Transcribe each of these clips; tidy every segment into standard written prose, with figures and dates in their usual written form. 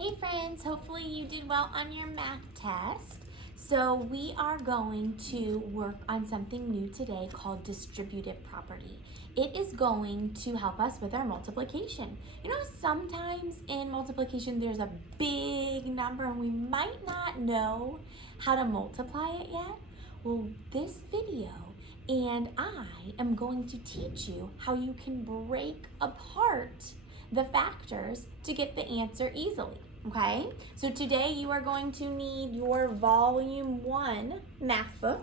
Hey friends, hopefully you did well on your math test. So we are going to work on something new today called distributive property. It is going to help us with our multiplication. You know, sometimes in multiplication there's a big number and we might not know how to multiply it yet. Well, this video and I am going to teach you how you can break apart the factors to get the answer easily. Okay, so today you are going to need your volume 1 math book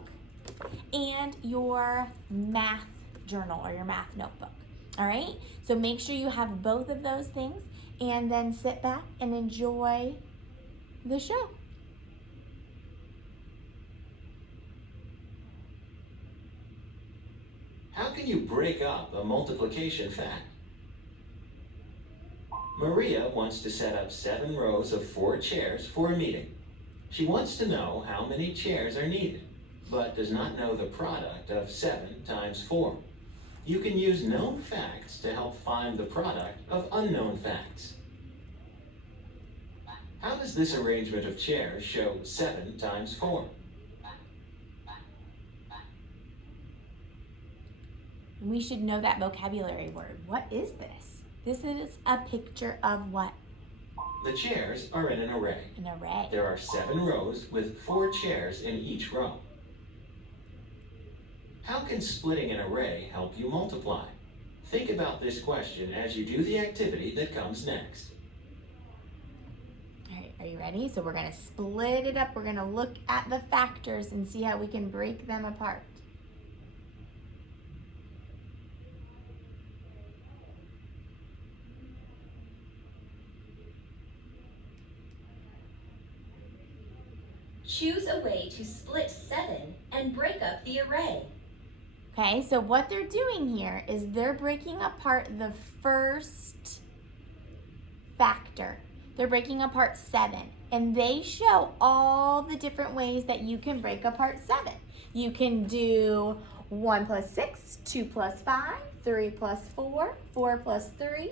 and your math journal or your math notebook. All right, so make sure you have both of those things and then sit back and enjoy the show. How can you break up a multiplication fact? Maria wants to set up 7 rows of 4 chairs for a meeting. She wants to know how many chairs are needed, but does not know the product of 7 times 4. You can use known facts to help find the product of unknown facts. How does this arrangement of chairs show 7 times 4? We should know that vocabulary word. What is this? This is a picture of what? The chairs are in an array. An array. There are 7 rows with 4 chairs in each row. How can splitting an array help you multiply? Think about this question as you do the activity that comes next. All right, are you ready? So we're going to split it up. We're going to look at the factors and see how we can break them apart. Choose a way to split 7 and break up the array. Okay, so what they're doing here is they're breaking apart the first factor. They're breaking apart 7, and they show all the different ways that you can break apart 7. You can do 1 plus 6, 2 plus 5, 3 plus 4, 4 plus 3,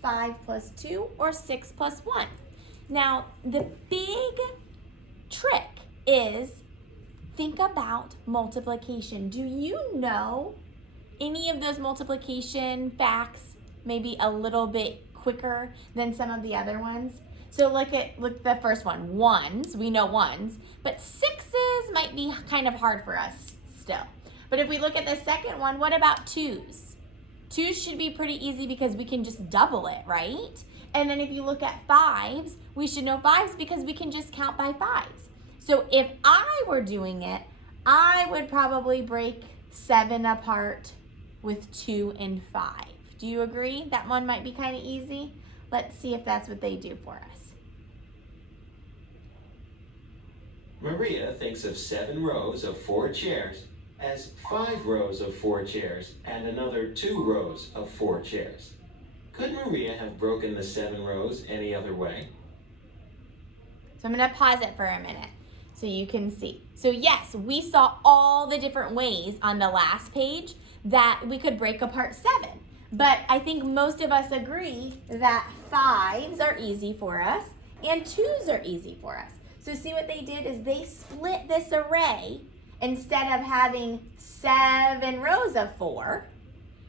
5 plus 2, or 6 plus 1. Now, the big trick is think about multiplication. Do you know any of those multiplication facts maybe a little bit quicker than some of the other ones? So look at the first one, ones, we know ones, but sixes might be kind of hard for us still. But if we look at the second one, what about twos? Twos should be pretty easy because we can just double it, right? And then if you look at fives, we should know fives because we can just count by fives. So if I were doing it, I would probably break 7 apart with 2 and 5. Do you agree? That one might be kind of easy. Let's see if that's what they do for us. Maria thinks of 7 rows of 4 chairs as 5 rows of 4 chairs and another 2 rows of 4 chairs. Could Maria have broken the 7 rows any other way? So I'm going to pause it for a minute so you can see. So yes, we saw all the different ways on the last page that we could break apart 7. But I think most of us agree that 5s are easy for us and 2s are easy for us. So see what they did is they split this array. Instead of having 7 rows of 4,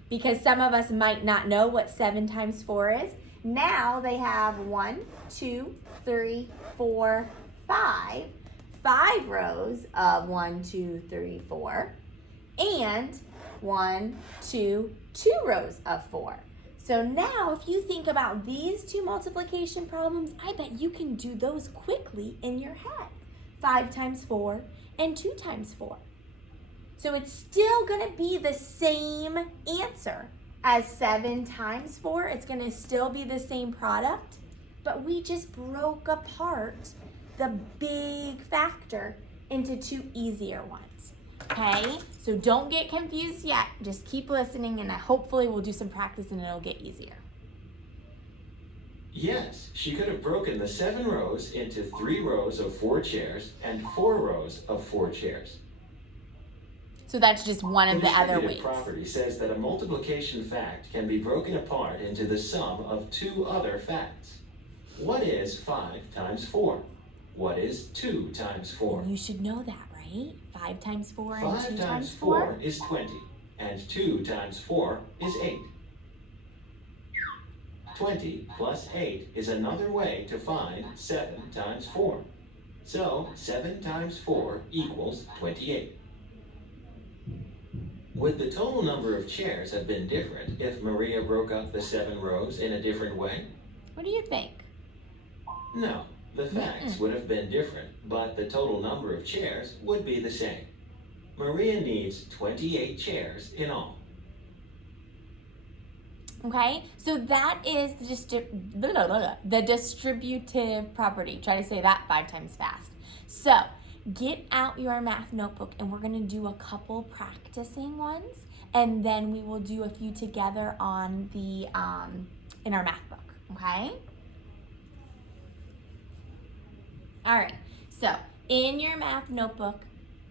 because some of us might not know what 7 times 4 is, now they have 1, 2, 3, 4, 5. 5 rows of 1, 2, 3, 4, and 1, 2, 2 rows of 4. So now if you think about these two multiplication problems, I bet you can do those quickly in your head. 5 times 4 and 2 times 4. So it's still going to be the same answer as 7 times 4. It's going to still be the same product, but we just broke apart the big factor into 2 easier ones. Okay, so don't get confused yet. Just keep listening and hopefully we'll do some practice and it'll get easier. Yes, she could have broken the 7 rows into 3 rows of 4 chairs and 4 rows of 4 chairs. So that's just one of the other ways. Distributive property says that a multiplication fact can be broken apart into the sum of 2 other facts. What is 5 times 4? What is 2 times 4? You should know that, right? 5 times 4 and 5 2 times 4? 4 is 20, and 2 times 4 is 8. 20 plus 8 is another way to find 7 times 4. So 7 times 4 equals 28. Would the total number of chairs have been different if Maria broke up the 7 rows in a different way? What do you think? No, the facts would have been different, but the total number of chairs would be the same. Maria needs 28 chairs in all. Okay, so that is the distributive property. Try to say that 5 times fast. So get out your math notebook and we're going to do a couple practicing ones, and then we will do a few together on the in our math book. Okay. All right. So in your math notebook,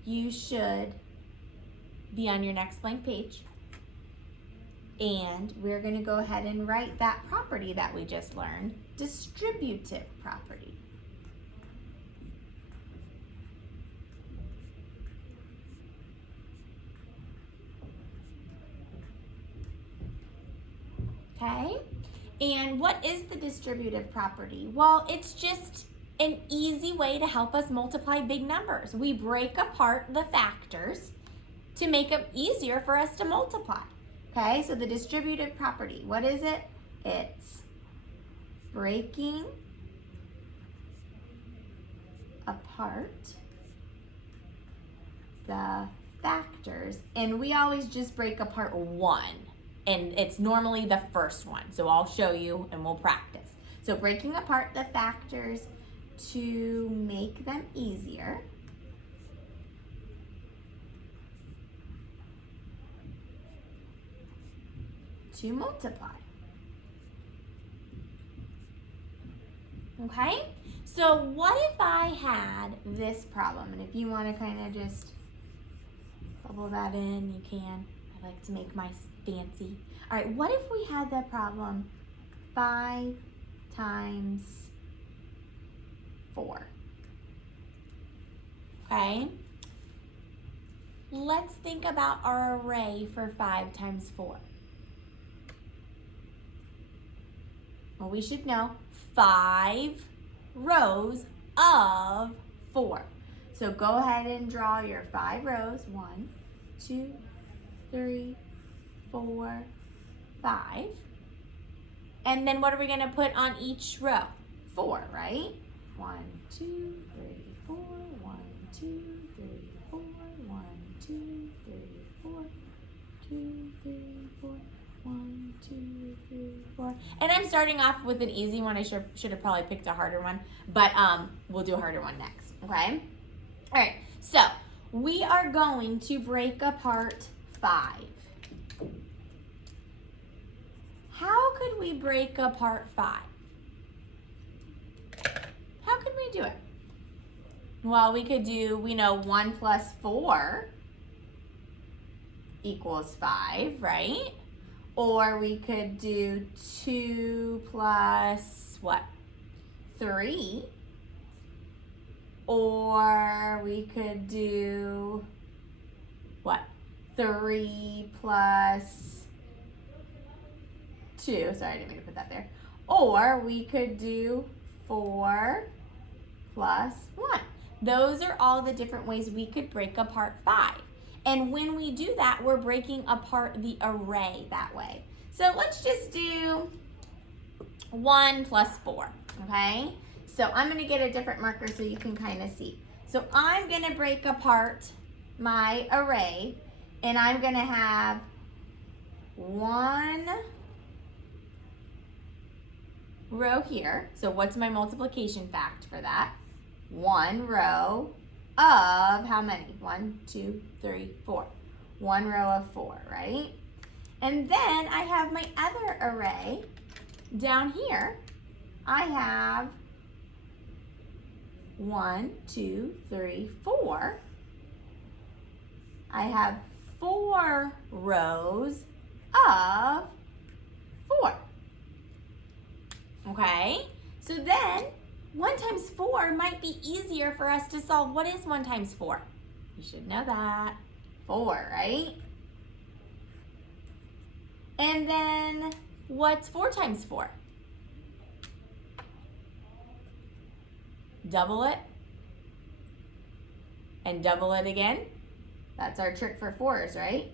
you should be on your next blank page. And we're going to go ahead and write that property that we just learned, distributive property. Okay? And what is the distributive property? Well, it's just an easy way to help us multiply big numbers. We break apart the factors to make it easier for us to multiply. Okay, so the distributive property, what is it? It's breaking apart the factors. And we always just break apart one. And it's normally the first one. So I'll show you and we'll practice. So breaking apart the factors to make them easier. To multiply. Okay, so what if I had this problem? And if you want to kind of just bubble that in, you can. I like to make my fancy. All right, what if we had the problem 5 times 4? Okay, let's think about our array for 5 times 4. Well, we should know 5 rows of 4. So go ahead and draw your 5 rows. 1, 2, 3, 4, 5. And then what are we going to put on each row? 4, right? 1, 2, 3, 4, 1, 2, 3, 4, 1, 2, 3, 4, 2, 3, 4. 1, 2, 3, 4. And I'm starting off with an easy one. I should have probably picked a harder one, but we'll do a harder one next, okay? All right, so we are going to break apart 5. How could we break apart 5? How could we do it? Well, we could do, we know 1 plus 4 equals 5, right? Or we could do 2 plus what? 3. Or we could do what? 3 plus 2. Sorry, I didn't mean to put that there. Or we could do 4 plus 1. Those are all the different ways we could break apart 5. And when we do that, we're breaking apart the array that way. So let's just do 1 plus 4, okay? So I'm going to get a different marker so you can kind of see. So I'm going to break apart my array, and I'm going to have 1 row here. So what's my multiplication fact for that? 1 row of how many? 1, 2, 3, 4. 1 row of 4, right? And then I have my other array down here. I have 1, 2, 3, 4. I have 4 rows of 4. Okay? So then 1 times 4 might be easier for us to solve. What is 1 times 4? You should know that. 4, right? And then what's 4 times 4? Double it. And double it again. That's our trick for 4s, right?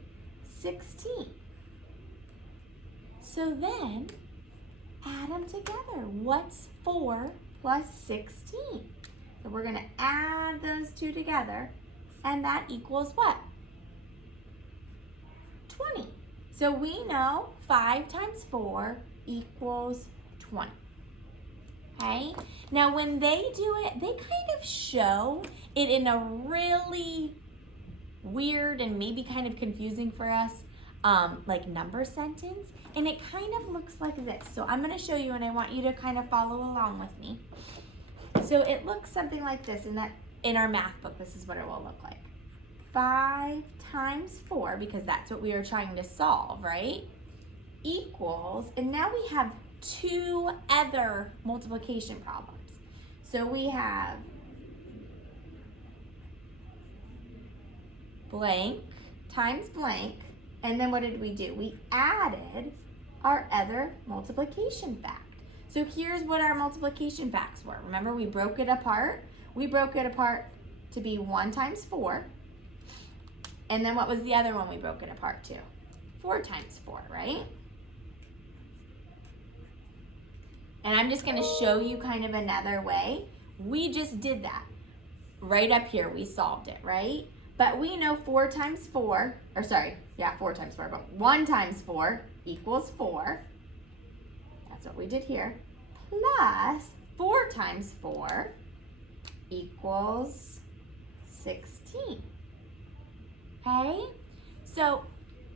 16. So then, add them together. What's 4 plus 16? So we're going to add those two together, and that equals what? 20. So we know 5 times 4 equals 20. Okay? Now when they do it, they kind of show it in a really weird and maybe kind of confusing for us, like number sentence. And it kind of looks like this. So I'm going to show you, and I want you to kind of follow along with me. So it looks something like this, and that in our math book, this is what it will look like. 5 times 4, because that's what we are trying to solve, right? Equals, and now we have 2 other multiplication problems. So we have blank times blank, and then what did we do? We added our other multiplication fact. So here's what our multiplication facts were. Remember, we broke it apart. We broke it apart to be 1 times 4. And then what was the other one we broke it apart to? 4 times 4, right? And I'm just going to show you kind of another way. We just did that. Right up here, we solved it, right? But we know 4 times 4, or sorry, yeah, 4 times 4, but 1 times 4 equals 4. That's what we did here. Plus 4 times 4 equals 16. Okay? So,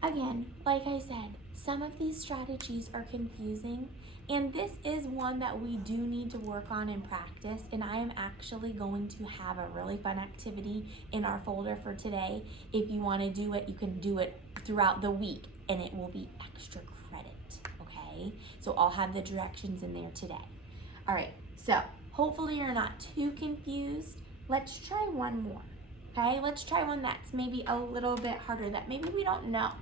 again, like I said, some of these strategies are confusing, and this is one that we do need to work on in practice, and I am actually going to have a really fun activity in our folder for today. If you want to do it, you can do it throughout the week, and it will be extra credit, okay? So I'll have the directions in there today. All right, so hopefully you're not too confused. Let's try one more, okay? Let's try one that's maybe a little bit harder, that maybe we don't know.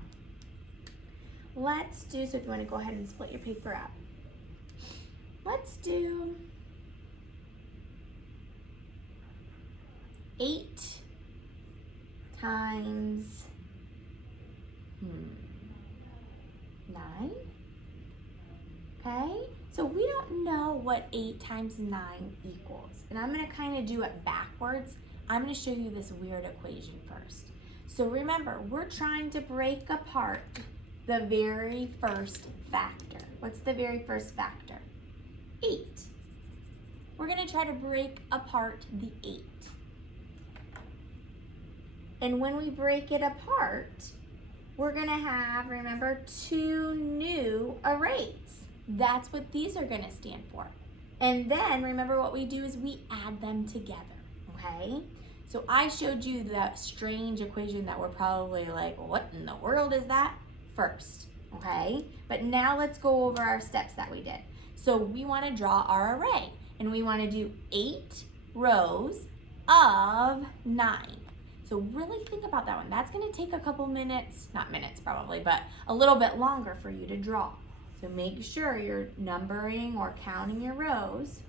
Let's do, so if you want to go ahead and split your paper up. Let's do 8 times 9. Okay, so we don't know what 8 times 9 equals. And I'm going to kind of do it backwards. I'm going to show you this weird equation first. So remember, we're trying to break apart the very first factor. What's the very first factor? 8. We're going to try to break apart the 8. And when we break it apart, we're going to have, remember, 2 new arrays. That's what these are going to stand for. And then, remember what we do is we add them together, okay? So I showed you that strange equation that we're probably like, what in the world is that? First, okay? But now let's go over our steps that we did. So we want to draw our array, and we want to do 8 rows of 9. So really think about that one. That's going to take a couple minutes, not minutes probably, but a little bit longer for you to draw. So make sure you're numbering or counting your rows.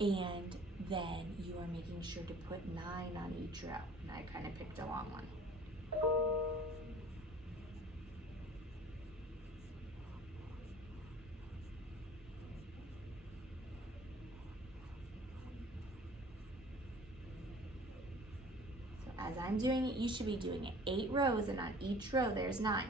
And then you are making sure to put 9 on each row. And I kind of picked a long one. So as I'm doing it, you should be doing it 8 rows, and on each row there's 9.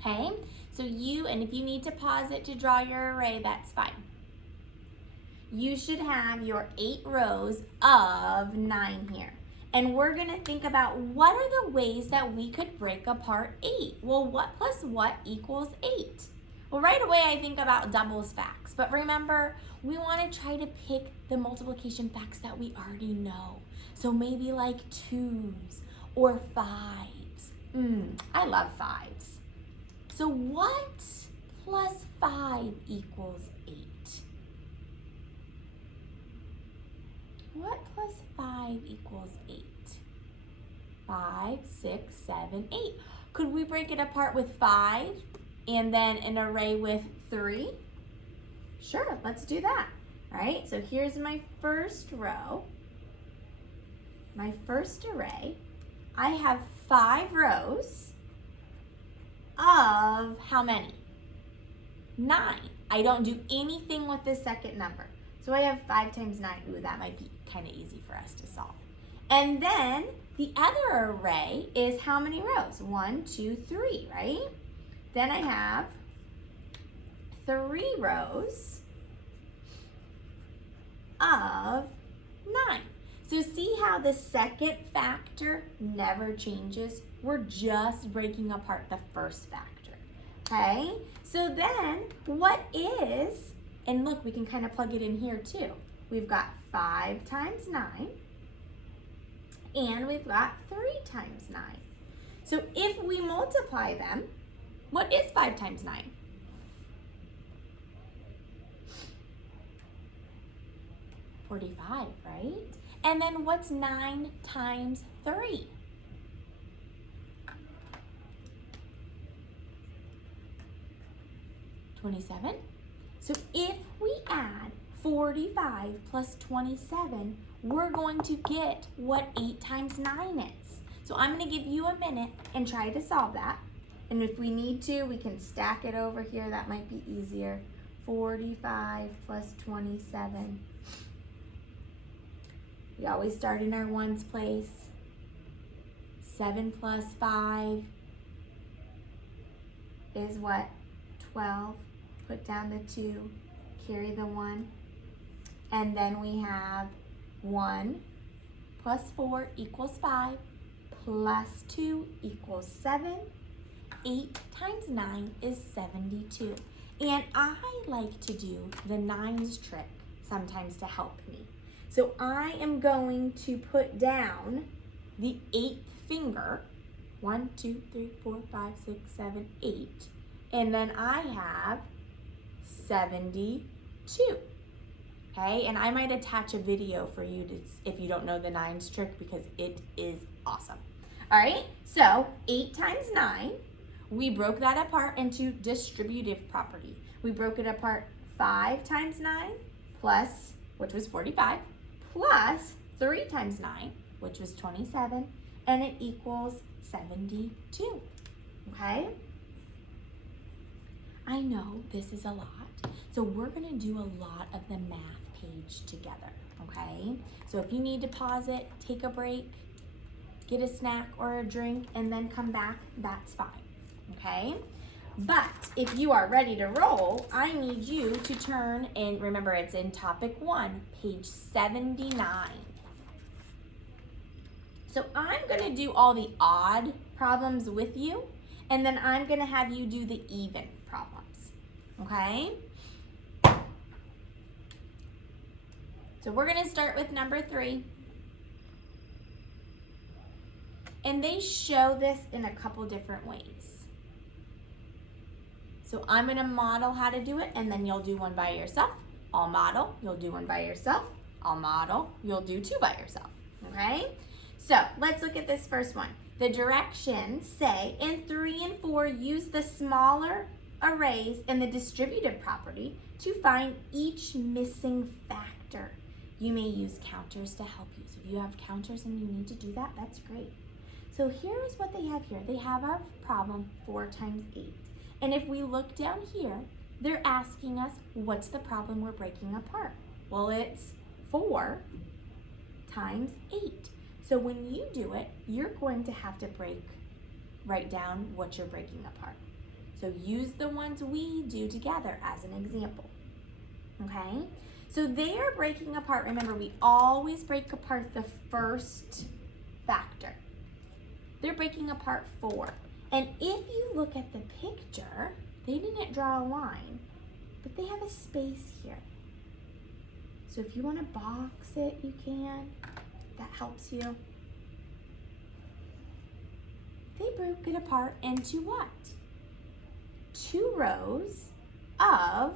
Okay, so and if you need to pause it to draw your array, that's fine. You should have your 8 rows of 9 here. And we're gonna think about what are the ways that we could break apart 8? Well, what plus what equals 8? Well, right away I think about doubles facts, but remember, we wanna try to pick the multiplication facts that we already know. So maybe like 2s or 5s. I love 5s. So what plus 5 equals 8? What plus 5 equals 8? 5, 6, 7, 8. Could we break it apart with 5 and then an array with 3? Sure, let's do that. All right, so here's my first row. My first array. I have 5 rows of how many? 9. I don't do anything with the second number. So I have 5 times 9. Ooh, that might be kind of easy for us to solve. And then the other array is how many rows? 1, 2, 3, right? Then I have 3 rows of 9. So see how the second factor never changes? We're just breaking apart the first factor, okay? So then what is, and look, we can kind of plug it in here too. We've got 5 times 9, and we've got 3 times 9. So if we multiply them, what is 5 times 9? $45, right? And then what's 9 times 3? $27. So if we add 45 plus 27, we're going to get what 8 times 9 is. So I'm going to give you a minute and try to solve that. And if we need to, we can stack it over here. That might be easier. 45 plus 27. We always start in our ones place. 7 plus 5 is what? 12. Put down the 2, carry the 1. And then we have 1 plus 4 equals 5, plus 2 equals 7. 8 times 9 is 72. And I like to do the 9s trick sometimes to help me. So I am going to put down the 8th finger, 1, 2, 3, 4, 5, 6, 7, 8. And then I have 72. Okay, and I might attach a video for you if you don't know the 9s trick, because it is awesome. All right, so 8 times 9, we broke that apart into distributive property. We broke it apart 5 times 9 plus, which was 45, plus 3 times 9, which was 27, and it equals 72, okay? I know this is a lot, so we're gonna do a lot of the math page together, okay? So if you need to pause it, take a break, get a snack or a drink, and then come back, that's fine, okay? But if you are ready to roll, I need you to turn, and remember it's in topic 1, page 79. So I'm gonna do all the odd problems with you, and then I'm gonna have you do the even problems, okay? So we're gonna start with number 3. And they show this in a couple different ways. So I'm gonna model how to do it, and then you'll do one by yourself. I'll model, you'll do one by yourself. I'll model, you'll do 2 by yourself, okay? So let's look at this first one. The directions say in 3 and 4, use the smaller arrays in the distributive property to find each missing factor. You may use counters to help you. So if you have counters and you need to do that, that's great. So here's what they have here. They have our problem 4 times 8. And if we look down here, they're asking us, what's the problem we're breaking apart? Well, it's 4 times 8. So when you do it, you're going to have to write down what you're breaking apart. So use the ones we do together as an example. Okay? So they are breaking apart. Remember, we always break apart the first factor. They're breaking apart 4. And if you look at the picture, they didn't draw a line, but they have a space here. So if you want to box it, you can. That helps you. They broke it apart into what? 2 rows of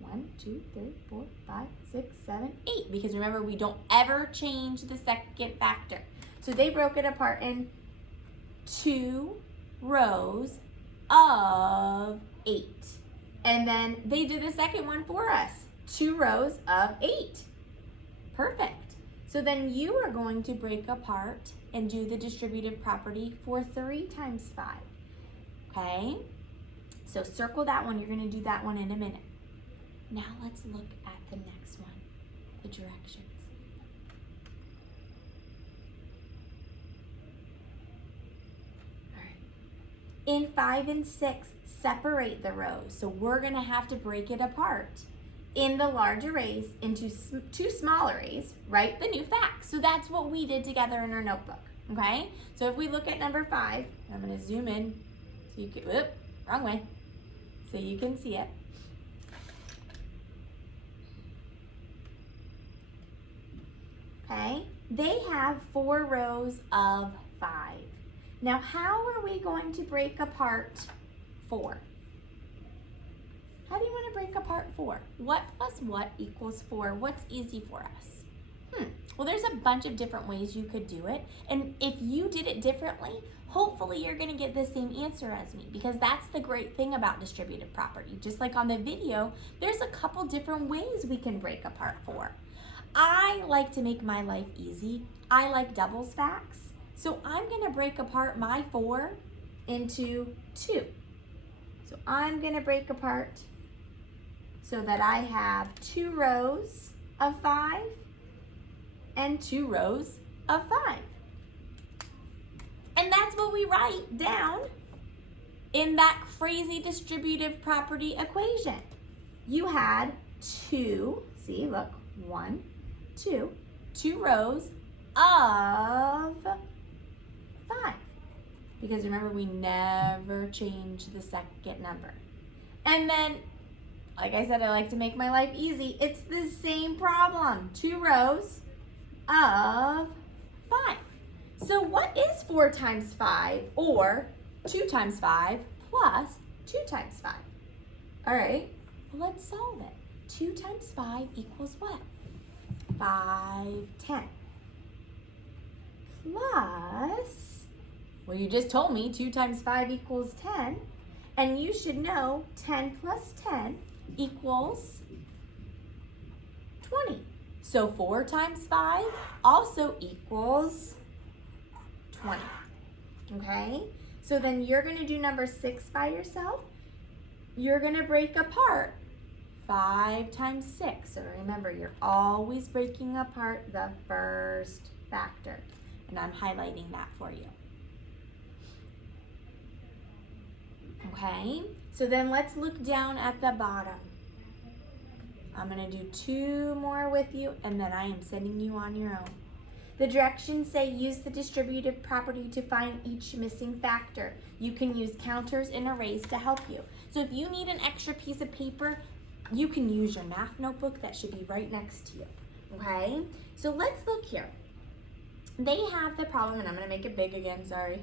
1, 2, 3, 4, 5, 6, 7, 8. Because remember, we don't ever change the second factor. So they broke it apart in 2 rows of 8. And then they did the second one for us. 2 rows of 8. Perfect. So then you are going to break apart and do the distributive property for 3 times 5. Okay? So circle that one. You're going to do that one in a minute. Now let's look at the next one, the directions. All right. In 5 and 6, separate the rows. So we're going to have to break it apart in the large arrays into 2 small arrays, write the new facts. So that's what we did together in our notebook, okay? So if we look at number 5, I'm going to zoom in so you can, wrong way, so you can see it. Okay, they have 4 rows of 5. Now, how are we going to break apart 4? How do you want to break apart 4? What plus what equals 4? What's easy for us? Well, there's a bunch of different ways you could do it. And if you did it differently, hopefully you're going to get the same answer as me, because that's the great thing about distributive property. Just like on the video, there's a couple different ways we can break apart 4. I like to make my life easy. I like doubles facts. So I'm going to break apart my 4 into 2. So I'm going to break apart so that I have 2 rows of 5 and 2 rows of 5. And that's what we write down in that crazy distributive property equation. You had 2, see, look, 1, 2 rows of 5. Because remember, we never change the second number. And then, like I said, I like to make my life easy. It's the same problem. 2 rows of 5. So what is 4 times 5 or 2 times 5 plus 2 times 5? All right, well, let's solve it. 2 times 5 equals what? 5, 10. Plus, well, you just told me 2 times 5 equals 10. And you should know 10 plus 10 equals 20. So 4 times 5 also equals 20. Okay? So then you're going to do number 6 by yourself. You're going to break apart 5 times 6. So remember, you're always breaking apart the first factor. And I'm highlighting that for you. Okay, so then let's look down at the bottom. I'm going to do 2 more with you, and then I am sending you on your own. The directions say use the distributive property to find each missing factor. You can use counters and arrays to help you. So if you need an extra piece of paper, you can use your math notebook that should be right next to you. Okay, so let's look here. They have the problem, and I'm going to make it big again, sorry.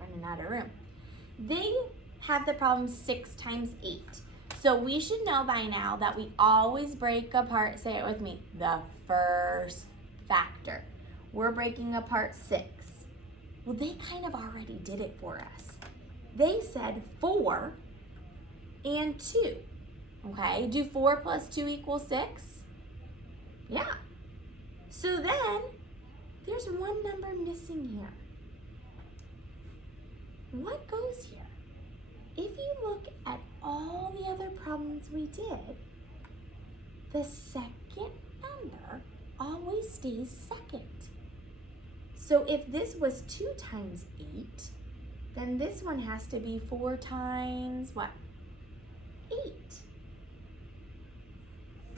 Running out of room. They have the problem 6 times 8. So we should know by now that we always break apart, say it with me, the first factor. We're breaking apart 6. Well, they kind of already did it for us. They said 4 and 2. Okay, do 4 plus 2 equal 6? Yeah. So then, there's one number missing here. What goes here? If you look at all the other problems we did, the second number always stays second. So if this was 2 times 8, then this one has to be 4 times what? 8.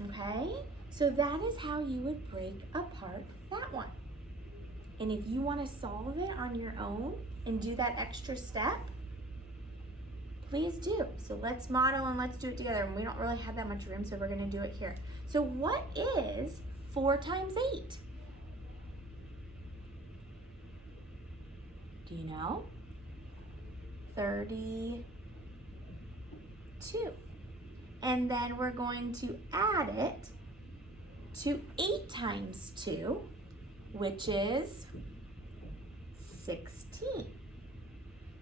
Okay? So that is how you would break apart that one. And if you want to solve it on your own and do that extra step, please do. So let's model and let's do it together. And we don't really have that much room, so we're going to do it here. So what is 4 times 8? Do you know? 32. And then we're going to add it to 8 times 2, which is 16.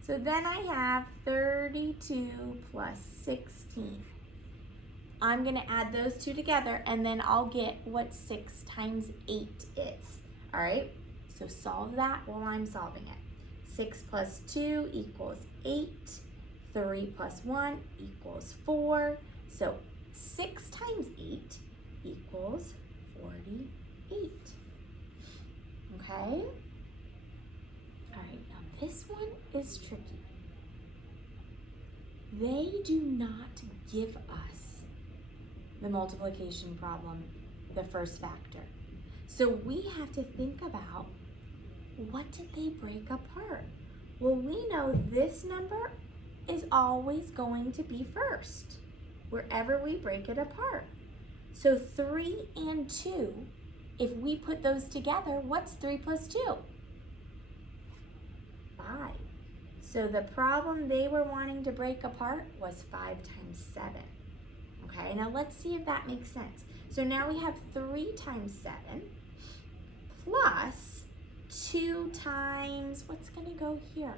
So then I have 32 plus 16. I'm going to add those two together, and then I'll get what 6 times 8 is. All right? So solve that while I'm solving it. 6 plus 2 equals 8. 3 plus 1 equals 4. So 6 times 8 equals 48. Okay? All right, now this one is tricky. They do not give us the multiplication problem, the first factor. So we have to think about, what did they break apart? Well, we know this number is always going to be first, wherever we break it apart. So 3 and 2, if we put those together, what's 3 plus 2? 5. So the problem they were wanting to break apart was 5 times 7. Okay, now let's see if that makes sense. So now we have 3 times 7 plus 2 times, what's going to go here?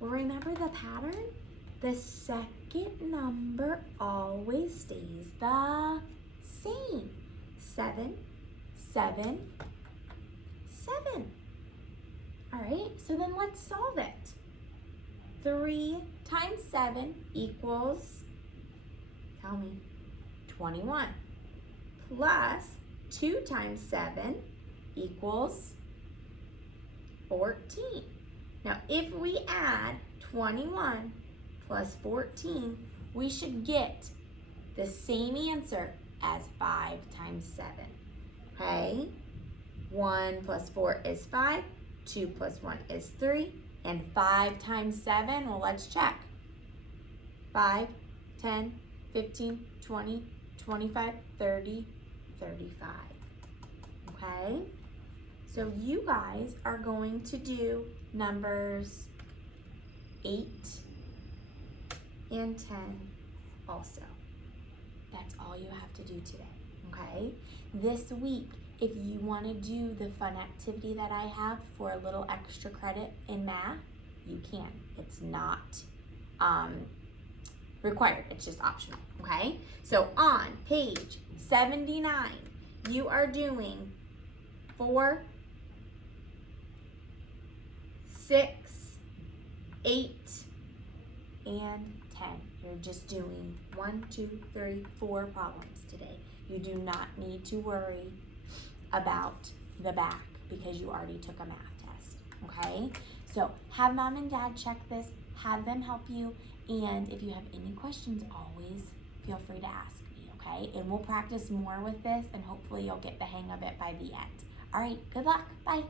Well, remember the pattern? The second number always stays the same. 7, 7, 7. All right, so then let's solve it. 3 times 7 equals, tell me, 21. Plus 2 times 7 equals 14. Now, if we add 21 plus 14, we should get the same answer as 5 times 7. Okay? 1 plus 4 is 5. 2 plus 1 is 3. And 5 times 7, well, let's check. 5, 10, 15, 20, 25, 30, 35. Okay? So you guys are going to do numbers 8 and 10 also. That's all you have to do today, okay? This week, if you want to do the fun activity that I have for a little extra credit in math, you can. It's not required, it's just optional, okay? So on page 79, you are doing 4, 6, 8, and 10. You're just doing 1, 2, 3, 4 problems today. You do not need to worry about the back because you already took a math test, okay? So have mom and dad check this, have them help you, and if you have any questions, always feel free to ask me, okay? And we'll practice more with this, and hopefully you'll get the hang of it by the end. All right, good luck. Bye.